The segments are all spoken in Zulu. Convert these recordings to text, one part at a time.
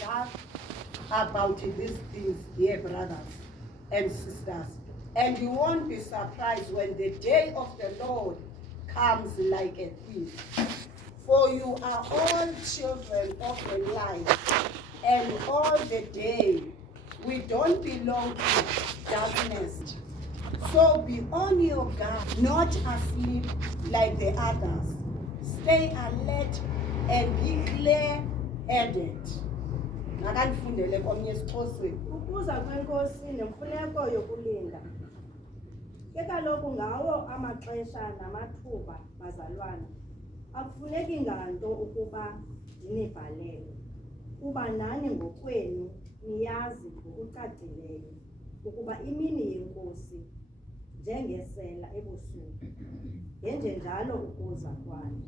dark about these things, dear brothers and sisters. And you won't be surprised when the day of the Lord comes like a thief. For you are all children of the light, and all the day we don't belong to darkness. So be on your guard, not asleep like the others. Stay alert and be clear-headed. Nakanifundele komnye esiXhoseni. Ukuza kwenkosi nemfuneko yokulinda. Ke kaloku ngawo amaxesha namathuba bazalwana. Akufuneki nganto ukuba ndinibhalele. Kuba nani ngokwenu niyazi ngokucacileyo ukuba imini yenkosi njengesela ebusuku. Ngenje njalo ukuza kwani.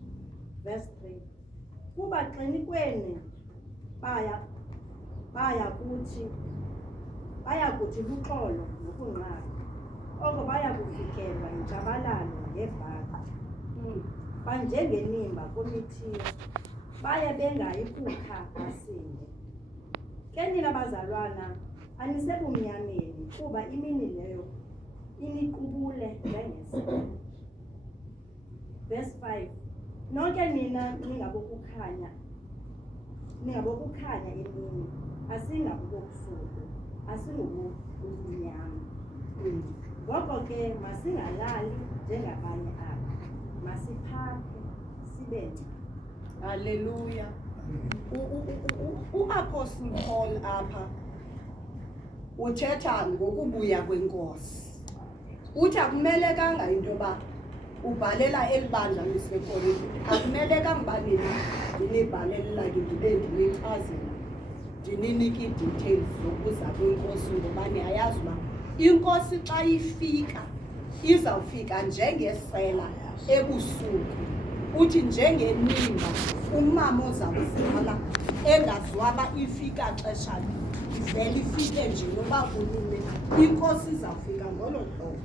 Verse 3. Kuba xinikweni baya kuthi luxolo nokunqaba. Oko baya kufikelwa intshabalalo ngebhaqa. Banjengenimba komithiyo, baya bengayi kukha basinde. Ke nina bazalwana, anisebumnyameni kuba imini leyo iniqubule njengesela. Verse 5. Nonke nina ningabokukhanya emini, asingabobusuku, asingobumnyama. Ngoko ke masingalali njengabanye aba, masiphaphe sibe ngcwele. Hallelujah. U-Apostle Paul apha uthetha ngokubuya kwenkosi. Uthi akumelekanga into yoba ubhalela eli bandla liseKorinte. Akumelekanga uba ndinibhalela like ndibe ndinichazela, ndininika ii-details zokuza kwenkosi, ngoba niyayazi uba inkosi xa ifika izawufika njengesela ebusuku. Uthi njengenimba umama ozawuzala engaziwa uba ifika xesha ivele ifike nje noba kunini, inkosi izawufika ngolo hlobo.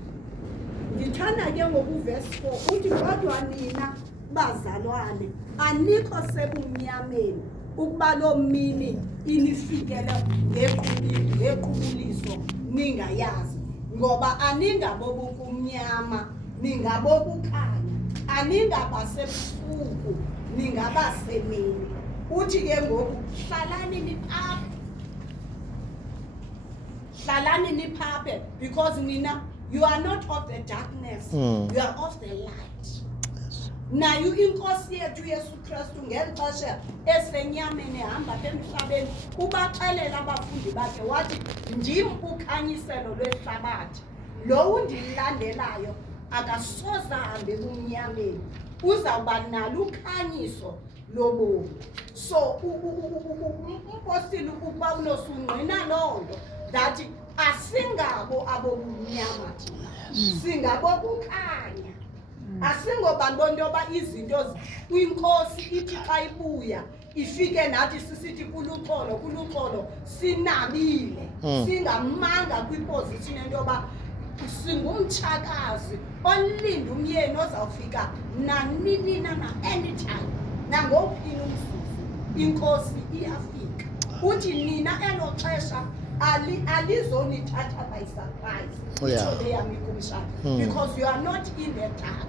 Ndithanda ke ngokuvesi 4 uthi kodwa nina bazalwane anikho sebumnyameni ukuba loo mini inifikele ngequbuliso ningayazi, ngoba aningabobukumnyama ningabokukhanya, aningabasebusuku ningabasemini. Uthi ke ngoku hlalani niphaphe, because nina you are not of the darkness, you are of the light. Nayo inkosi yethu Yesu Kristu ngeli xesha esenyameni ehamba emhlabeni ubaxelela abafundi bakhe wathi, ndim ukhanyiselo lwehlabathi, lo undilandelayo akasoze ahambe ebumnyameni, uzawuba nalo ukhanyiso lobomi. So umpostile uPawulos ungqina loo nto that asingabo abobumnyama thina, singabokukhanya. Asingobantu into yoba izinto kwinkosi ithi xa ibuya ifike nathi sisithi kuluxolo sinabile, singamanga kwiposition into yoba singumtshakazi olinda umyeni ozawufika nanini na anytime, nangophini umzuzu inkosi iyafika. Uthi nina elo xesha alizonithatha by surprise, ithole yami kumshado, because you are not in the dark.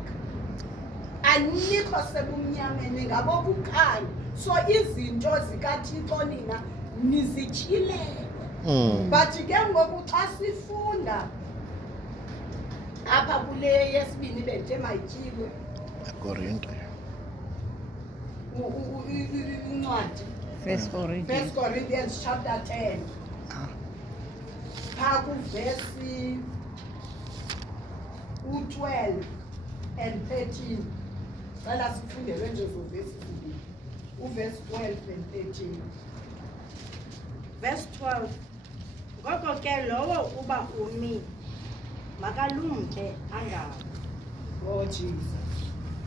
Anikho sebumnyameni ngabokukhanya. So izinto zikaThixo nina nizityhilele. But ke ngoku xa sifunda apha kule yesibini bethe mayityiwe Korinte, incwadi 1 Corinthians chapter 10 phaa kuvesi 12 and 13. Cela sifundelwe nje zo vesi zibini, uvesi 12 and 13. Verse 12. Ngoko ke lowo uba umi makalumke angabi. Oh Jesus.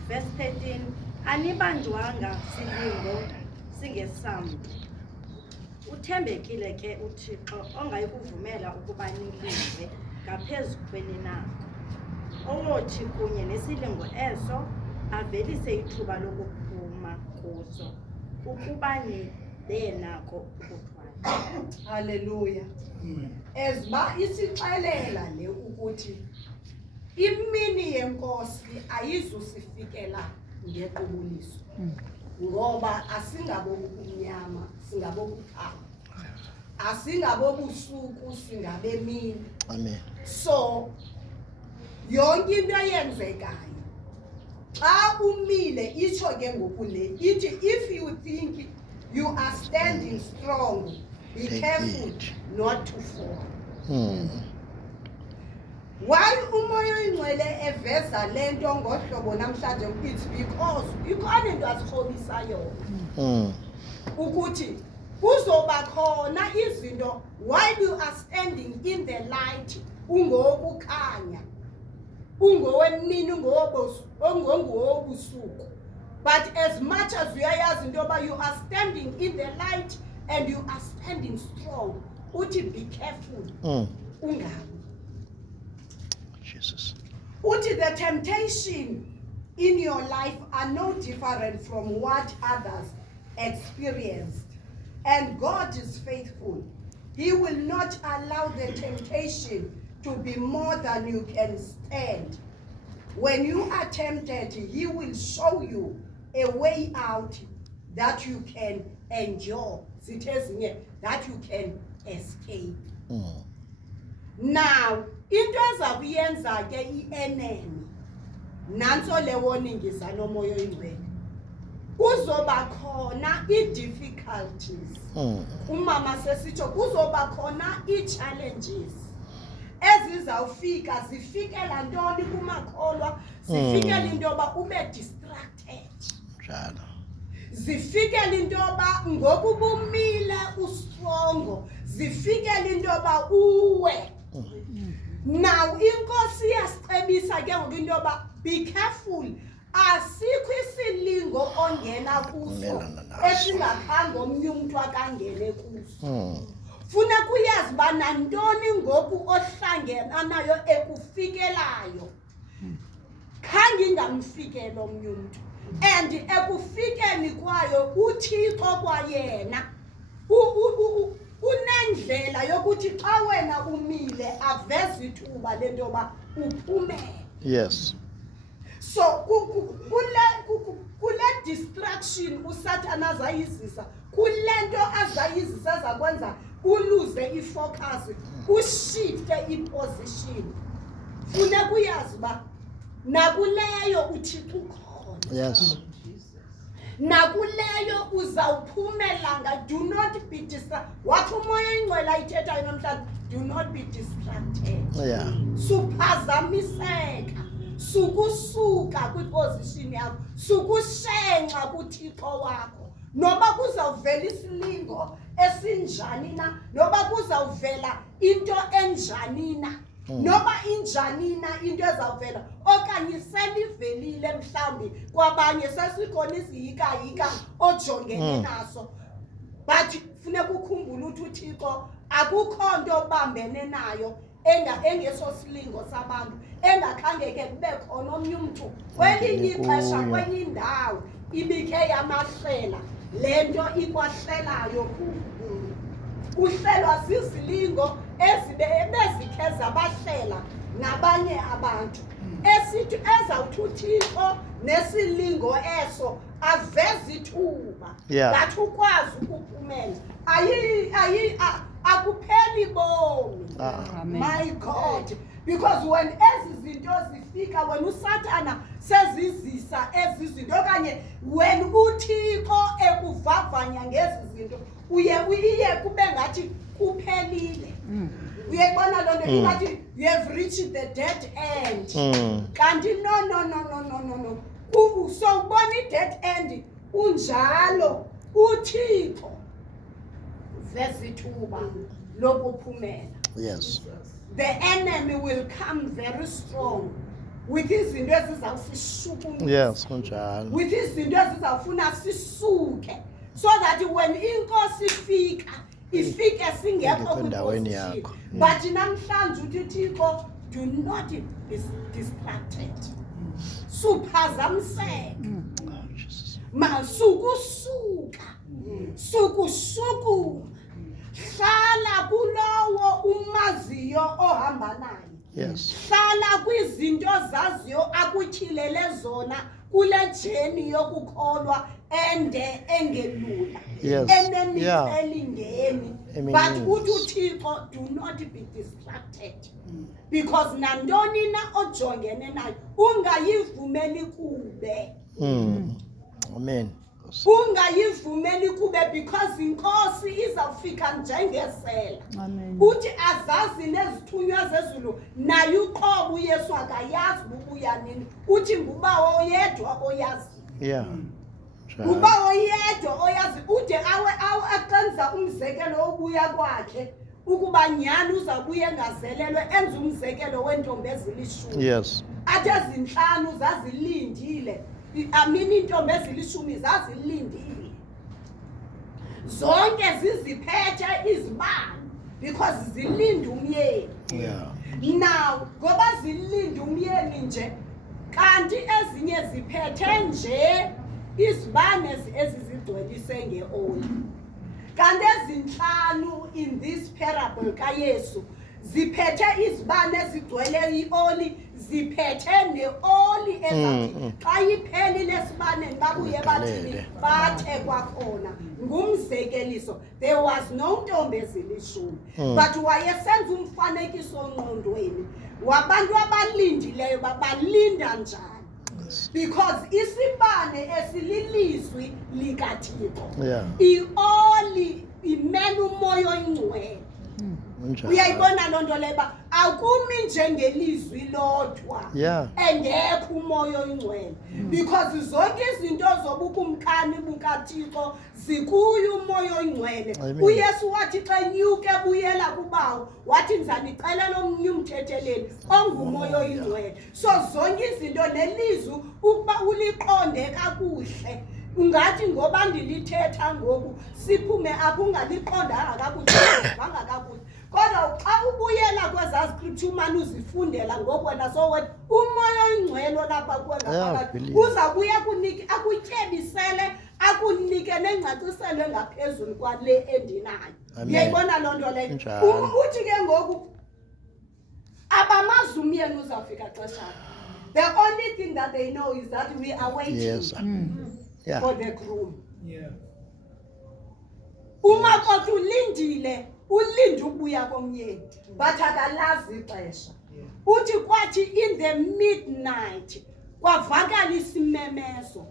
Verse 13. Anibanjwanga silingo singesamntu. Uthembekile ke uThixo ongayikuvumela ukuba nilindwe ngaphezu kweninako. Owothi kunye nesilingo eso avelise ithuba lokuphuma kuso ukuba benakho ukuthwala. Hallelujah. Ezba isixelela le ukuthi imini yenkosi ayizusifikela ngequbuliso. Ngoba asingabokumnyama, singabokukhanya. Asingabobusuku, singabemini. Amen. So yonke into eyenzekayo xa umile itsho ke ngokule ithi if you think you are standing strong, be Take careful it. not to fall. Why umoya oyingcwele eveza lento ngohlobo namhlanje, it's because ikhona into asikhobisa yona ukuthi kuzoba khona izinto while you are standing in the light ungokukhanya, ungowemini, ungowobusuku. But as much as uyayazi into yoba you are standing in the light and you are standing strong, uthi be careful ungawi. Jesus. Uthi the temptation in your life are no different from what others experienced. And God is faithful. He will not allow the temptation to be more than you can stand. When you are tempted, He will show you a way out that you can endure, that you can escape. Now, into ezakuyenza ke ienemy, nanso le warning izalo moya oyingcwele. Kuzoba khona i-difficulties. Umama sesitsho kuzoba khona i-challenges. Ezizawufika zifikela ntoni kumakholwa, zifikela into yoba ube distracted. Njalo. Zifikela into yoba ngokuba umile ustrongo, zifikela into yoba uwe. Now inkosi yasicebisa ke ngoku into yoba be careful. Asikho isilingo ongena kuso esingakhange omnye umuntu akangene kuso. Funeka uyazi uba nantoni ngoku ohlangena nayo ekufikelayo khange ingamfikela omnye umuntu. And ekufikeni kwayo uThixo kwayena unendlela yokuthi xa wena umile aveze ithuba lento yoba uphumele. Yes. So kule distraction uSathana azayizisa, kulento azayizisa ezakwenza uluze ifocus, ushifte iposition. Funeka uyazi uba nakuleyo uThixo ukhona. Yes. Nakuleyo uzawuphumelanga. Do not be distracted. Wathi umoya oyingcwele ayithethayo namhlanje, do not be distracted. Yeah. Suphazamiseka, sukusuka kwiposition yakho, sukushenxa kuThixo wakho. Noba kuzawuvela isilingo esinjani na, noba kuzawuvela into enjani na, noba injani na into ezawuvela, okanye selivelile mhlawumbi kwabanye sesikhona iziyika ojongene naso. But funeka ukhumbule ukuthi uThixo akukho nto obambene nayo engeso silingo sabantu, engakhange ke kube khona omnye umuntu kwelinye ixesha kwenye indawo ibikhe yamahlela lento ikwahlelayo kuhlelwa zizilingo ebezikhe zabahlela nabanye abantu esithi ezawuthi uThixo nesilingo eso aveze ithuba that ukwazi ukuphumela. Akupheli bomi. My God. Because when ezi zinto zifika, when uSathana sezizisa ezi zinto okanye when uThixo ekuvavanya ngezi zinto, uye kube ngathi kuphelile. Uyayibona loo nto ingathi you have reached the dead end. Kanti no. So ubona i-dead end unjalo uThixo veze ithuba lokuphumela. Yes. The enemy will come very strong with izinto ezizawusishukumisa. Yes, kunjalo. With izinto ezizawufuna sisuke, so that when inkosi ifike singekho endaweni kwiposition. yakho. But namhlanje uthi Thixo, do not be distracted. Suphazamiseka. Jesus. Masukusuka suku hlala kulowo umaziyo ohamba naye. Yes. Hlala kwizinto zaziyo akutyhilele zona kule jeni yokukholwa ende engelula. Yes. Enemicelingeni. But Emininzi. uthi uThixo, do not be distracted. Because nantoni na ojongene nayo ungayivumeli kube. Amen. Ungayivumeli kube because inkosi izawufika njengesela. Amen. Uthi azazi nezithunywa zezulu naye uqobo uYesu akayazi ubuya nini. Uthi ngubawo oyedwa oyazi. Yeah. Ngubawo oyedwa oyazi ude awe aqenza umzekelo obuya kwakhe ukuba nyani uzabuye engazelelwe enza umzekelo wentombi ezilishumi. Yes. Athi ezinhlanu zazilindile. Amini intombi ezilishumi zazilindile. Zonke ziziphethe izibani because zilinde umyeni. Yeah. Now ngoba zilinde umyeni nje kanti ezinye ziphethe nje izibane ezizigcwelise ngeoli. Kanti ezinhlanu in this parable kaYesu ziphethe izibane ezigcwele ioli, ziphethe neoli ezathi xa iphelile esibaneni babuye bathini bathe kwakhona. Ngumzekeliso, there was no ntombi ezilishumi but wayesenza umfanekiso ngqondweni wabantu abalindileyo babalinda njani. Because isibane esililizwi likaThixo. Yeah. Ioli imela umoya oyingcwele. Uyayibona loo nto leba akumi njengelizwi lodwa. Yeah. Engekho umoya oyingcwele. Because zonke izinto zobukumkani bukaThixo zikuyo umoya oyingcwele. uYesu wathi xa nyuke buyela kubawo wathi ndizanixelela omnye umthetheleli ongumoya oyingcwele. So zonke izinto nelizwi ukuba uliqonde kakuhle ungathi ngoba ndilithetha ngoku siphume apho ungaliqondanga kakuhle kakuhle. Kodwa xa ubuyela kweza scripture umane uzifundela ngoku wena sowethi umoya oyingcwele lapha kuwengaphakathi uzabuya kunike akutyebisele akunike nengcaciselo engaphezulu kwale endinayo. Uyayibona loo nto leyo. Uthi ke ngoku abamazi umyeni uzawufika xeshani. The only thing that they know is that we are waiting. Yes. Yeah. For the groom. Yeah. Uma kodwa ulindile ulinde ubuya komyeni but akalazi ixesha. Uthi kwathi in the midnight kwavakala isimemezo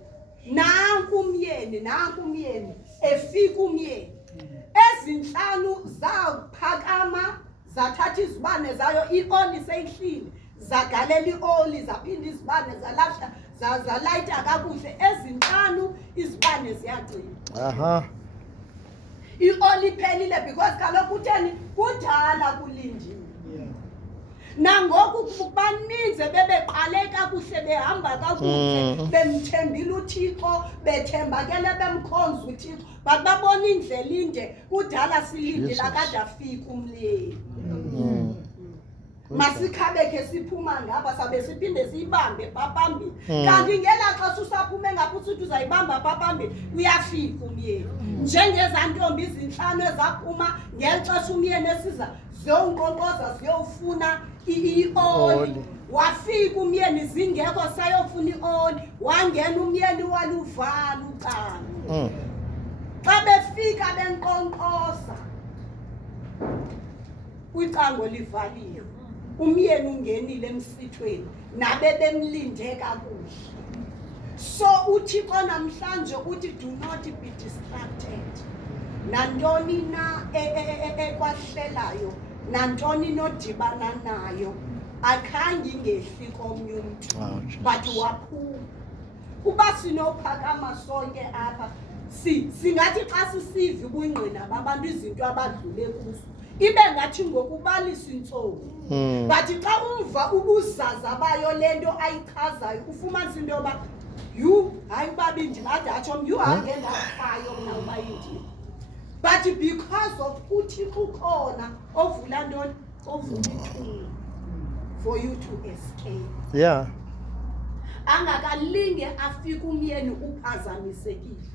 nanku umyeni efika umyeni. Ezinhlanu zaphakama zathatha izibane zayo ioli seyihlile zagalela ioli zaphinda izibane zalahla zalayita kakuhle. Ezinhlanu izibane ziyacima. Ioli phelile because kaloku utheni kudala kulindiwe. Nangoku baninzi bebeqale kakuhle behamba kakuhle bemthembile uThixo bethembakele bemkhonza uThixo but babona indlela inde kudala silindile akade afika umlimi. Masikhabeke siphuma ngapha sabe siphinde siyibambe phambili. Kanti ngelaxa usaphuma ngapha usuthi uzayibamba phambili uyafika umyeni. Njengezantombi izinhlanu ezaphuma ngelixesha umyeni esiza ziyonqonqoza ziyofuna ioli. Wafika umyeni zingekho sayofuna ioli wangena umyeni waluvala ucango. Xa befika benqonqoza ucango livaliwe. Umyeni ungenile emsithweni nabe bemlinde kakuhle. So uThixo namhlanje uthi do not be distracted. Nantoni na ekwahlelayo nantoni nodibana nayo akhange ingehli komnye umuntu but waphuma. Kuba sinophakama sonke apha singathi xa sisiva ubungqina babantu izinto abadlule kuzo ibe ngathi ngokubalisa intsomi. But xa umva ubuzaza bayo lento ayichazayo ufumanisa into yoba hayi babindi badatsho hangendafayo mna ubayindi. But because of uThixo ukhona ovula ntoni ovula ithuba for you to escape. Yeah. Angakalinge afike umyeni uphazamisekile.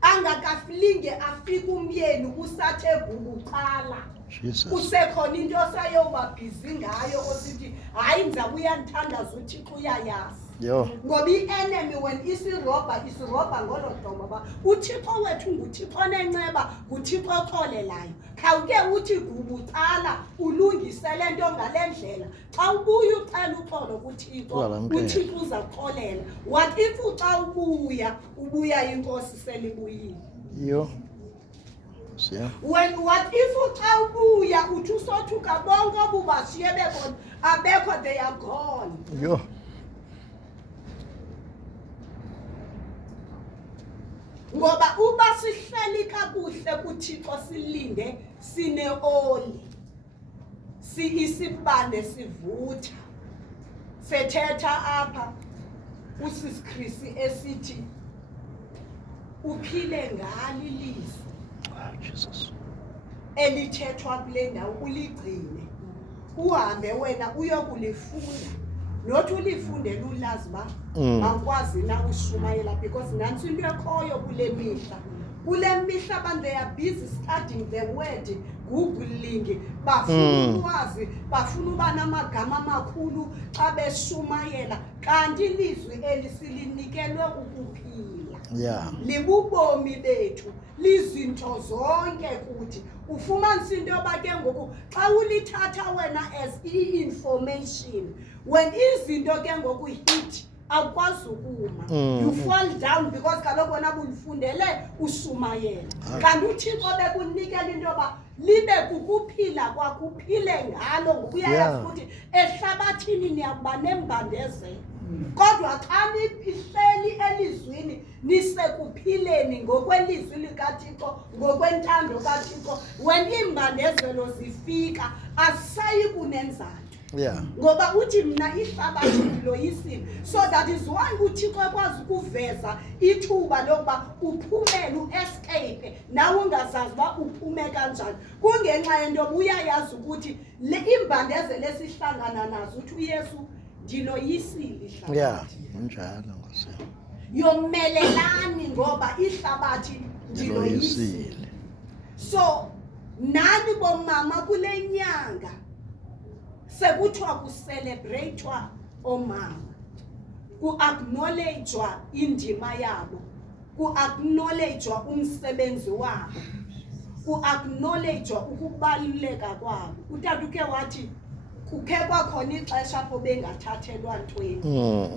angakafilinge afike umyeni usathe gubuqala Jesus. kusekhona into sayoba busy ngayo osithi hayi ndizabuya uyandithandaza uThixo uyayazi Yo. ngoba i-enemy when isirobha ngolo hlobo ba uThixo wethu nguThixo onenceba nguThixo oxolelayo khawuke uthi gubucala ulungise le nto ngale ndlela xa ubuya ucela uxolo kuThixo uThixo uza kuxolela what if xa ubuya inkosi selibuyile Yo. Yeah. what if xa ubuya uthi usothuka bonke obubashiye bekhona abekho they are gone Yo. ngoba uba sihleli kakuhle kuThixo silinde sineoli isibane sivutha sethetha apha uSisi Chris esithi uphile ngali lizwi Jesus. elithethwa kule ndawo uligcine uhambe wena uyokulifunda not ulifundele ulazi ba awukwazi na ushumayela because nansi into ekhoyo kule mihla abantu they are busy studying the word googling bafuna ukwazi bafuna uba namagama amakhulu xa beshumayela kanti ilizwi elisilinikelwe ukuphila Yeah. libubomi bethu lizinto zonke kuthi ufumanisa into yoba ke ngoku xa ulithatha wena as i-information when izinto ke ngoku hit awukwazi ukuma you fall down because kaloku wena bulifundele ushumayela kanti uThixo bekunikela into yoba libe kukuphila kwakuphile ngalo ngokuyayazi ukuthi ehlabathini niyakuba nembandezelo kodwa xa nihleli elizwini nisekuphileni ngokwelizwi likaThixo ngokwentando kaThixo when iimbandezelo zifika asayi kunenzalo Yeah. ngoba uthi mina ihlabathi ndiloyisile so that is why uThixo ekwazi ukuveza ithuba lokuba uphumele uescape nawe ungazazi uba uphume kanjani kungenxa yento uyayazi ukuthi le imbandezelo esihlangana nazo uthi uYesu ndiloyisile ihlabathi Yeah. Unjalo Nkosi. yomelelani ngoba ihlabathi ndiloyisile so nani bomama kule nyanga sekuthiwa kucelebratewa omama ku-acknowledgewa indima yabo ku-acknowledgewa umsebenzi wabo ku-acknowledgewa ukubaluleka kwabo utata uke wathi kukhe kwakhona ixesha apho bengathathelwa ntweni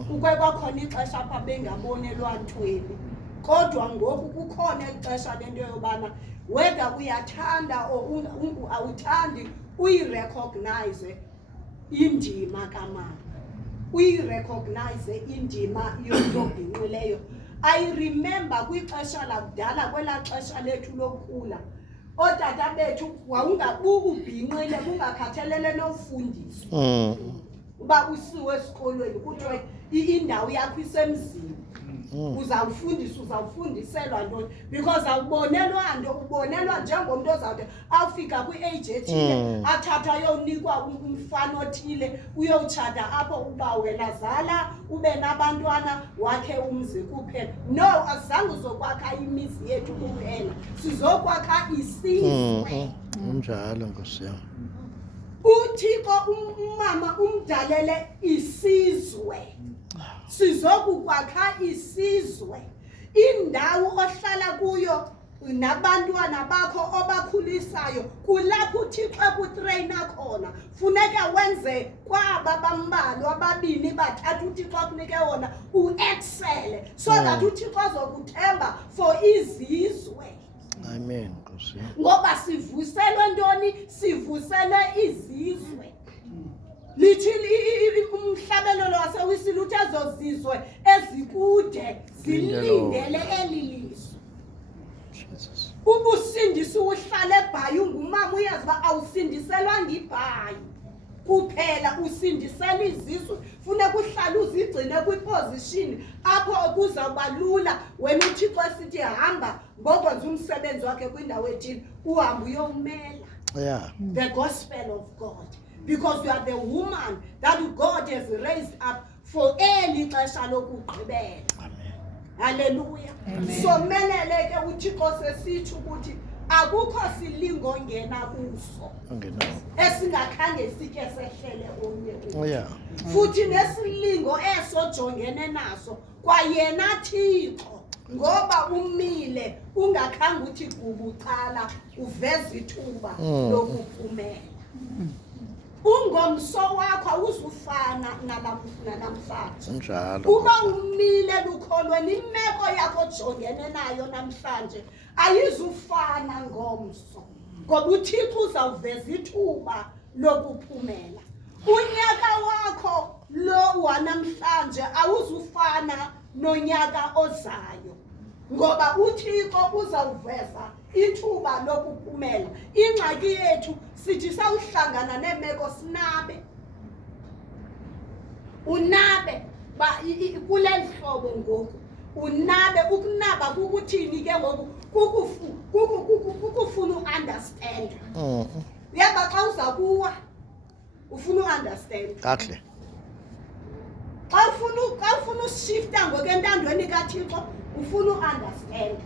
kukhe kwakhona ixesha apho bengabonelwa ntweni kodwa ngoku kukhona ixesha lento yobana whether uyathanda or awuthandi uyirecognize indima kamama uyirecognize indima yobhinqileyo I remember kwixesha lakudala kwelaa xesha lethu lokukhula otata bethu wawungabubhinqile kungakhathalele nofundiswa uba usiwe esikolweni kuthiwe indawo yakho isemzini uzawufundiselwa ntoni because awubonelwa nto ubonelwa njengomntu ozawuthi awufika kwi-age ethile athatha ayonikwa umfana othile uyowutshata apho uba wena zala ube nabantwana wakhe umzi kuphela no azange uzokwakha imizi yethu kuphela sizokwakha isizwe Unjalo Nkosi yami. uThixo umama umdalele isizwe sizokukwakha isizwe indawo ohlala kuyo nabantwana bakho obakhulisayo kulapho uThixo ekutrayina khona funeka wenze kwaba bambalwa ababini bathatha uThixo akunike wona uexcel so that uThixo azokuthemba for izizwe Amen Nkosi. ngoba sivuselwe ntoni sivuselwe izizwe lithi umhlabelelo wasewisile uthi ezozizwe ezikude zilindele elilizwe Jesus. ubusindisi uhlala eBhayi ungumama uyazi uba awusindiselwanga iBhayi kuphela usindisela izizwe funeka uhlale uzigcine kwiposition apho kuzawuba lula wena uThixo esithi hamba ngokwenza umsebenzi wakhe kwindawo ethile uhambe uyomela Yeah. the gospel of God because you are the woman that God has raised up for eli xesha lokugqibela. Haleluya. Somelele ke uThixo sesithi ukuthi akukho silingo ngena kuso Ungenawo. esingakhange sike sehlele onye Oh yeah. futhi nesilingo esojongene naso kwayena Thixo ngoba umile ungakhange uthi kubucala uveza ithuba lokuphumela. Ungomso wakho awuzufana namhlanje. Unjalo. Uma umile lukholweni imeko yakho ojongene nayo namhlanje ayizufana ngomso ngoba uThixo uzawuveza ithuba lokuphumela. Unyaka wakho lo wanamhlanje awuzufana nonyaka ozayo ngoba uThixo uzawuveza ithuba lokuphumela. Ingxaki yethu sithi sawuhlangana nemeko sinabe. Unabe kule hlobo ngoku. Unabe ukunaba kukuthini ke ngoku kukufuna uunderstand. Yaba xa uza kuwa ufuna uunderstand. Kahle. Xa ufuna ushifta ngokwentandweni kaThixo ufuna uunderstand.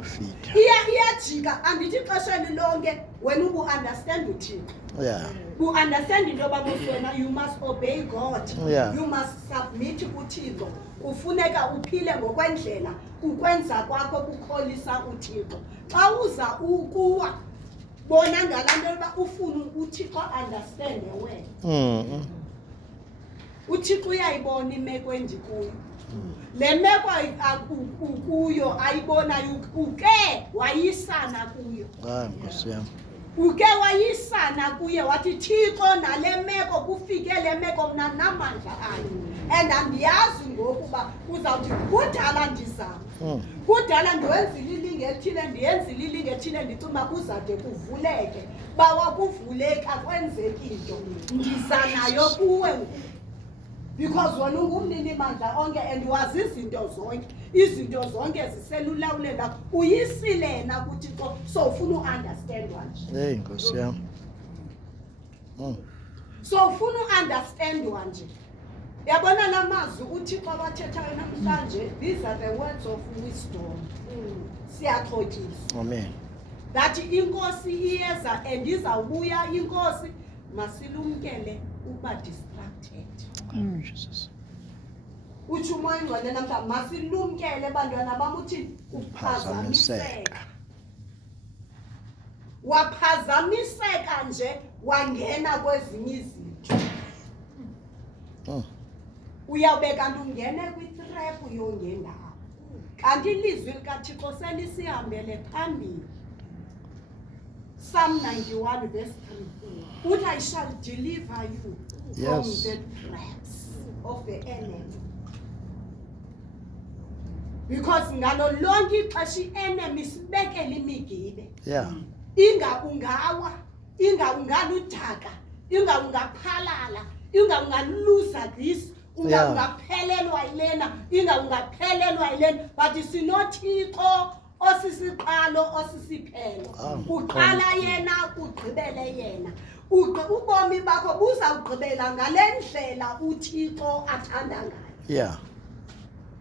Ufitha. Iyajika andithi xesheni lonke wena ubu-understand uThixo. Yeah. U-understand into yoba wena you must obey God. Yeah. You must submit kuThixo. Kufuneka uphile ngokwendlela ukwenza kwakho kukholisa uThixo. Xa uza ukuwa bona ngalaa nto yoba ufuna uThixo understand wena. uThixo uyayibona imeko endikuyo. Le meko ukuyo ayibonayo uke wayisana kuyo. Nkosi yami. Uke wayisana kuye wathi Thixo nale meko kufike le meko mna namandla ayo. And andiyazi ngokuba uzawuthi kudala ndizama. Kudala ndiwenzile ilinge ethile ndiyenzile ilinge ethile ndicuma kuzade kuvuleke. Bawa kuvuleka kwenzeki into. Ndiza nayo kuwe. Because wena ungumnini mandla onke and wazi izinto zonke ziselulawulela uyisilena kuThixo so ufuna uunderstand wanje. Hey Nkosi yami. So ufuna uunderstand wanje. Yabona lamazwi uThixo abathethayo namhlanje, these are the words of wisdom. Siyaxhotyiswa. Amen. That inkosi iyeza and izawubuya inkosi masilumkele uba distracted. Jesus. Uthi umoya ingcwele namhlanje masilumkele bantwana bam uthi uphazamiseka. Waphazamiseka nje wangena kwezinye izinto. Uyawube kanti ungene kwitrap yongendawo. Kanti ilizwi likaThixo selisihambele phambili. Psalm 91 verse 3. Uthi I shall deliver you from the traps of the enemy. Because ngalo lonke ixesha i-enemy sibekela imigibe. Yeah. Ungawa, ungaludaka, ungaphalala, ungaluza this, ungaphelelwa yilena, ungaphelelwa yilena, but sinoThixo osisiqalo osisiphelo. Uqala yena ugqibele yena. Ubomi bakho buzawugqibela ngale ndlela uThixo athanda ngayo. Yeah.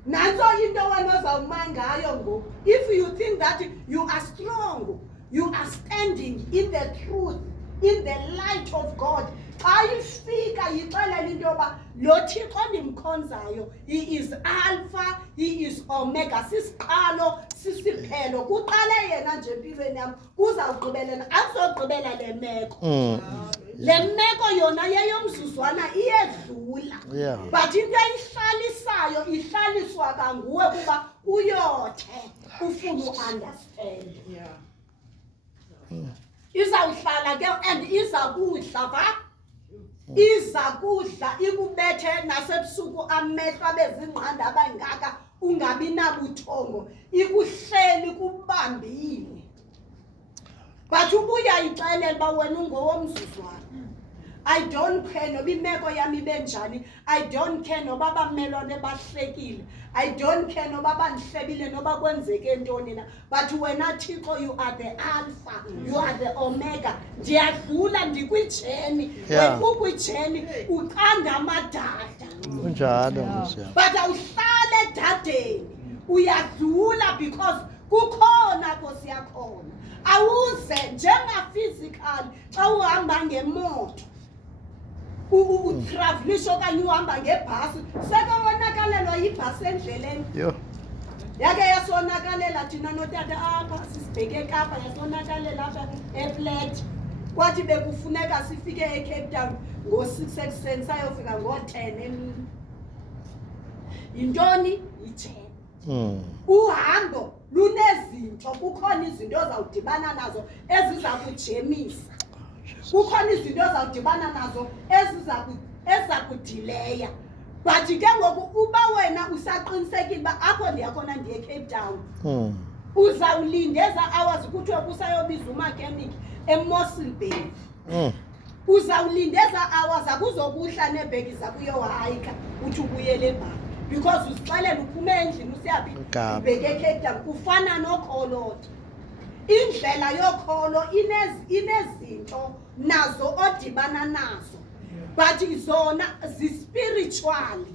Nanso into wena ozawuma ngayo ngoku. If you think that you are strong, you are standing in the truth, in the light of God. Xa ifika yixelela into yoba lo Thixo ndimkhonzayo, he is Alpha, he is Omega, sisiqalo, sisiphelo. Kuqale yena nje empilweni yam, kuzawugqibelela, akuzogqibela le meko. Le meko yona yeyomzuzwana iyedlula. Yeah. But into eyihlalisayo ihlaliswa kanguwe kuba uyothe ufuna uunderstand. Yeah. Izawuhlala ke and iza kudla ba? Iza kudla ikubethe nasebusuku amehlo abezingqanda abangaka ungabi nabuthongo. Ikuhleli kubambile. But ubuya ixelela ba wena ungowomzuzwana. I don't care noba imeko yami benjani. I don't care noba bamelwane bahlekile. I don't care noba bandihlebile noba kwenzeke ntoni na. But wena Thixo you are the Alpha, you are the Omega. Ndiyadlula ndikwijeni. Wena ukwijeni uqanda amadada. Unjalo Nkosi yami. But awuhlale edadeni. uyadlula because kukhona Nkosi yakhona. Awuze njenga-physical xa uhamba ngemoto utravelisha okanye uhamba ngebhasi seke wonakalelwa yibhasi endleleni. Yho. Yake yasonakalela thina notata apha sisibheke eKapa yasonakalela apha eFlat. Kwathi bekufuneka sifike eCape Town ngo-6 ekuseni sayofika ngo-10 emini. Yintoni? Ijeni. Uhambo lunezinto, kukhona izinto ozawudibana nazo eziza kujemisa. Kukhona izinto ozawudibana nazo eziza kudileya. But ke ngoku uba wena usaqinisekile uba apho ndiyakhona ndiye Cape Town, uzawulindeza hours kuthiwe kusayobiza umakhenik eMossel Bay. Uzawulindeza hours akuzokuhla neebhegi zakuyohayika uthi ubuyele ebhaki because uzixelela uphume endlini usiyaphi ubheke eCape Town. Kufana nokholoto. Indlela yokholo inezinto nazo odibana nazo, but zona zi-spiritual.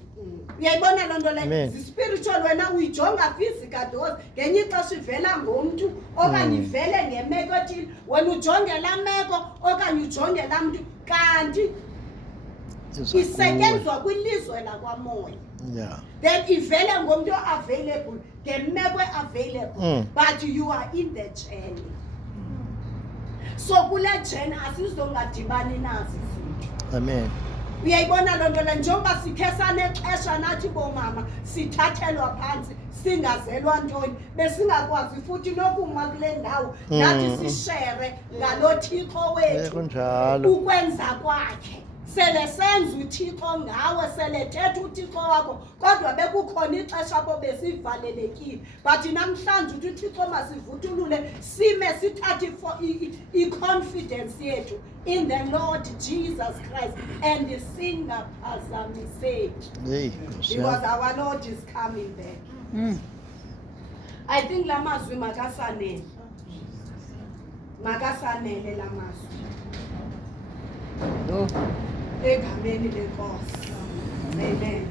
Uyayibona loo nto leyo? Zi-spiritual. Wena uyijonga physical doors, ngenye ixesha ivela ngomntu okanye ivele ngemeko ethile, wena ujonge laa meko okanye ujonge laa mntu, kanti isetyenzwa kwilizwe lakwamoya. Yeah. Then ivele ngomntu available, ngemeko available, but you are in the journey. So kule journey asizongadibani nazo izinto. Amen. Uyayibona loo nto le, njengoba sikhe sanexesha nathi boomama sithathelwa phantsi singazelwa ntoni, besingakwazi futhi nokuma kule ndawo nathi sishere ngalo Thixo wethu ukwenza kwakhe. Sele senza uThixo ngawe, sele thetha uThixo wakho, kodwa bekukhona ixesha apho besivalelekile. But namhlanje uthi uThixo masivuthulule sime sithathe i-confidence yethu in the Lord Jesus Christ and singaphazamiseki, because our Lord is coming back. I think la mazwi makasanele la mazwi egameni lenkosi. Amen.